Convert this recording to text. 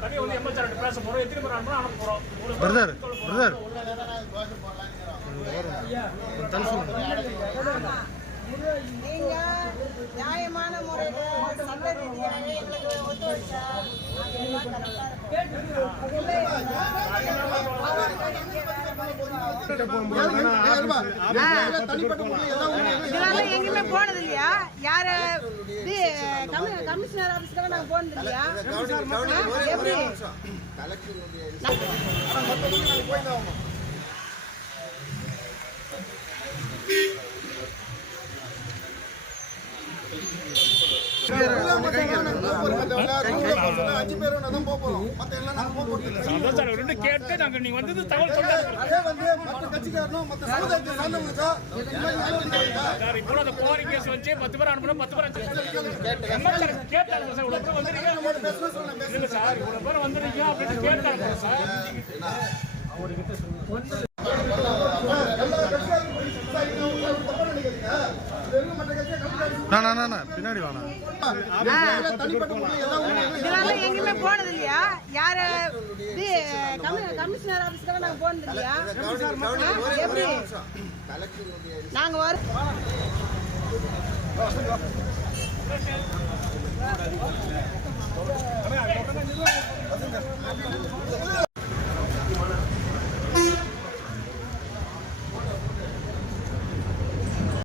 தனியாக வந்து எம்எல்ஏ பேச போகிறோம். எத்தனை பேர் அனுப்பணும் அனுப்ப போகிறோம். பிரதர் நீங்க நியாயமான முறையில் சட்ட ரீதியாக எங்களுக்கு ஒத்துழைச்சா இதெல்லாம் எங்கேயுமே போனது இல்லையா? யாரு கமிஷனர் ஆபீஸ்க்கு நாங்க போனது இல்லையா? எப்படி கேட்டு நாங்க நீங்க வந்து தகவல் இப்போ அந்த போரி கேஸ் வச்சு 10 பேர் அனுப்பணும். 10 பேர் கேட்டாங்க சார். இவ்வளவு பேர் வந்துருக்கீங்க சார், இவ்வளவு பேர் வந்துருக்கீங்க அப்படின்னு கேட்டாங்க சார். பின்னாடி வாங்க. இதெல்லாம் எங்கேயுமே போனது இல்லையா? யாரு கமிஷனர் ஆபீஸ்க்கு நாங்க போனது இல்லையா? எப்படி நாங்க வர